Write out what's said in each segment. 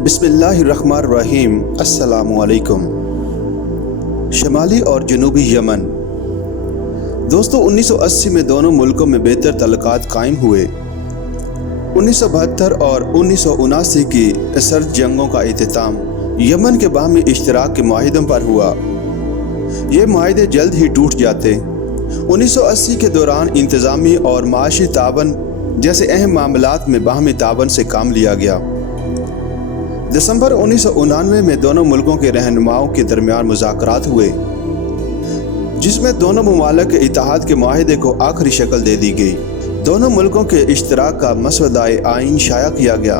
बिस्मिल्लाहिर्रहमानिर्रहीम। अस्सलामुअलैकुम। शमाली और जनूबी यमन। दोस्तों, 1980 में दोनों मुल्कों में बेहतर तल्लुकात कायम हुए। 1972 और 1979 की सर्द जंगों का इख्तिताम यमन के बाहमी इश्तराक के मुआहिदों पर हुआ। ये मुआहिदे जल्द ही टूट जाते। 1980 के दौरान इंतज़ामी और माशी तावन जैसे अहम मामलात में बाहमी तावन से काम लिया गया। दिसंबर 1999 में दोनों मुल्कों के रहनुमाओं के दरमियान मुज़ाकरात हुए, जिसमें दोनों ममालिक के इत्तेहाद के मुआहिदे को आखिरी शक्ल दे दी गई। दोनों मुल्कों के इश्तराक का मसवदाए आइन शाया किया गया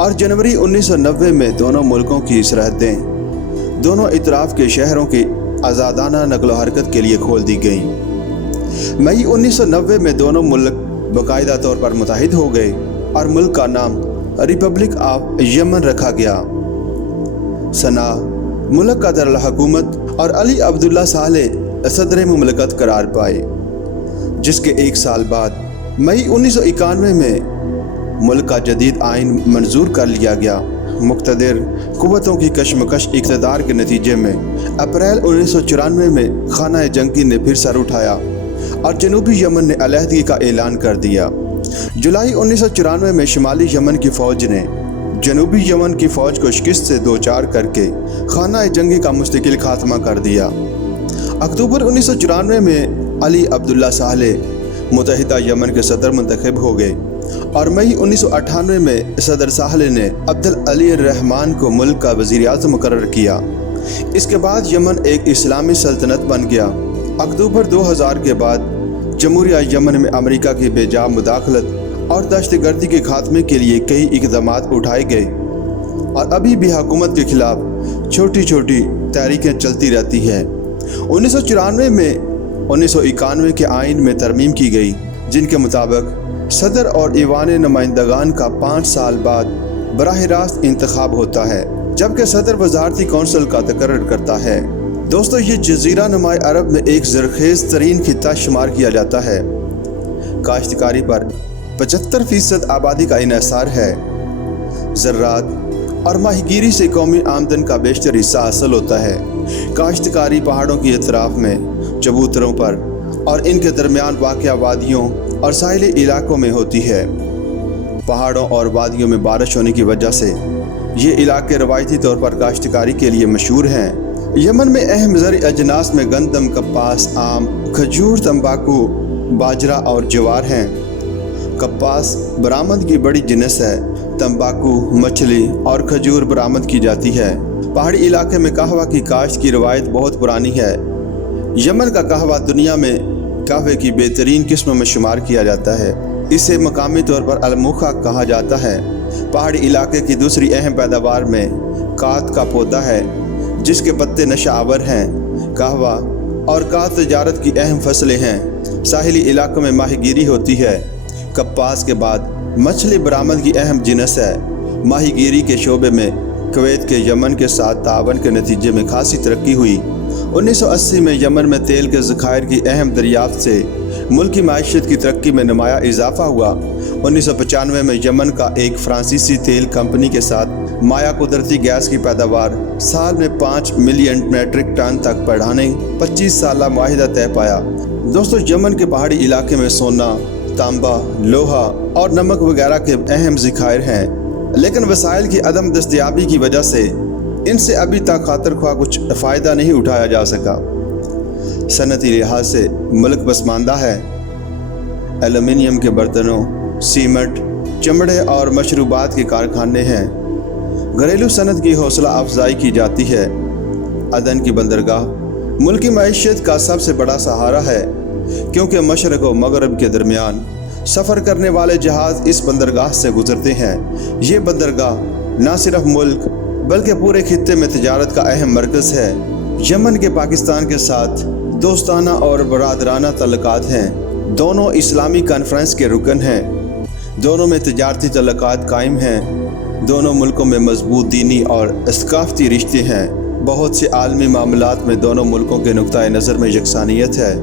और जनवरी 1990 में दोनों मुल्कों की सरहदें दोनों इतराफ़ के शहरों की आज़ादाना नक़्ल हरकत के लिए खोल दी गई। मई 1990 में दोनों मुल्क बाकायदा तौर पर मुत्तहिद हो गए और मुल्क का नाम रिपब्लिक ऑफ यमन रखा गया। सना मुल्क का दरुल हुकूमत और अली अब्दुल्ला सालेह सदर मुमलकत करार पाए, जिसके एक साल बाद मई 1991 में मुल्क का जदीद आइन मंजूर कर लिया गया। मुक़्तदिर कुव्वतों की कशमकश इक़्तिदार के नतीजे में अप्रैल 1994 में खाना जंगी ने फिर सर उठाया और जनूबी यमन ने अलहदगी का ऐलान कर दिया। जुलाई 1994 में शुमाली यमन की फ़ौज ने जनूबी यमन की फ़ौज को शिकस्त से दो चार करके खाना जंगी का मुस्तकिल खात्मा कर दिया। अक्टूबर 1994 में अली अब्दुल्ला सालेह मुत्तहिदा यमन के सदर मुंतखब हो गए और मई 1998 में सदर सालेह ने अब्दुल अली रहमान को मुल्क का वज़ीर आज़म मुकर्रर किया। इसके बाद यमन एक इस्लामी सल्तनत बन गया। अक्टूबर 2000 के बाद जमहूरिया यमन में अमेरिका की बेजा मुदाखलत और दहशतगर्दी के खात्मे के लिए कई इक़दामात उठाए गए और अभी भी हुकूमत के खिलाफ छोटी छोटी तहरीकें चलती रहती हैं। 1994 में 1991 के आइन में तरमीम की गई, जिनके मुताबिक सदर और ईवान नुमाइंदगान का 5 साल बाद बराह रास्त इंतखाब होता है, जबकि सदर वज़ारती कौंसिल का तकर्रर करता है। दोस्तों, ये जज़ीरा नुमा अरब में एक ज़रख़ेज़ तरीन खित्ता शुमार किया जाता है। काश्तकारी पर 75% आबादी का इन्हिसार है। ज़राअत और माहीगीरी से कौमी आमदन का बेशतर हिस्सा हासिल होता है। काश्तकारी पहाड़ों की अतराफ़ में चबूतरों पर और इनके दरमियान वाक़या वादियों और साहिली इलाकों में होती है। पहाड़ों और वादियों में बारिश होने की वजह से ये इलाके रवायती तौर पर काश्तकारी के लिए मशहूर हैं। यमन में अहम ज़रई अजनास में गंदम, कपास, आम, खजूर, तंबाकू, बाजरा और ज्वार हैं। कपास बरामद की बड़ी जिनस है। तंबाकू, मछली और खजूर बरामद की जाती है। पहाड़ी इलाके में कहवा की काश्त की रवायत बहुत पुरानी है। यमन का कहवा दुनिया में कहवे की बेहतरीन किस्म में शुमार किया जाता है। इसे मकामी तौर पर अलमुखा कहा जाता है। पहाड़ी इलाके की दूसरी अहम पैदावार में कात का पौधा है, जिसके पत्ते नशावर हैं। कहवा और कात तजारत की अहम फसलें हैं। साहिली इलाकों में माहीगीरी होती है। कपास के बाद मछली बरामद की अहम जिनस है। माहीगीरी के शोबे में कुवैत के यमन के साथ तावन के नतीजे में खासी तरक्की हुई। 1980 में यमन में तेल के ज़खायर की अहम दरियाफ्त से मुल्क की माइशत की तरक्की में नुमाया इजाफा हुआ। 1995 में यमन का एक फ्रांसीसी तेल कंपनी के साथ माया कुदरती गैस की पैदावार साल में 5 मिलियन मेट्रिक टन तक बढ़ाने 25 साला मुआहिदा तय पाया। दोस्तों, यमन के पहाड़ी इलाके में सोना, तांबा, लोहा और नमक वगैरह के अहम ज़खायर हैं, लेकिन वसाइल की अदम दस्तयाबी की वजह से इनसे अभी तक खातर ख्वाह कुछ फ़ायदा नहीं उठाया जा सका। सनती लिहाज से मुल्क पसमानदा है। एल्युमिनियम के बर्तनों, सीमेंट, चमड़े और मशरूबात के कारखाने हैं। घरेलू सनत की हौसला अफजाई की जाती है। अदन की बंदरगाह मुल्क की मईशत का सबसे बड़ा सहारा है, क्योंकि मशरक़ व मगरब के दरमियान सफ़र करने वाले जहाज़ इस बंदरगाह से गुजरते हैं। ये बंदरगाह न सिर्फ मुल्क बल्कि पूरे खित्ते में तिजारत का अहम मरकज़ है। यमन के पाकिस्तान के साथ दोस्ताना और बरादराना तल्लुकात हैं। दोनों इस्लामी कॉन्फ्रेंस के रुकन हैं। दोनों में तिजारती तल्लुकात कायम हैं। दोनों मुल्कों में मजबूत दीनी और सकाफ़ती रिश्ते हैं। बहुत से आलमी मामलात में दोनों मुल्कों के नुक्ता नज़र में यकसानियत है।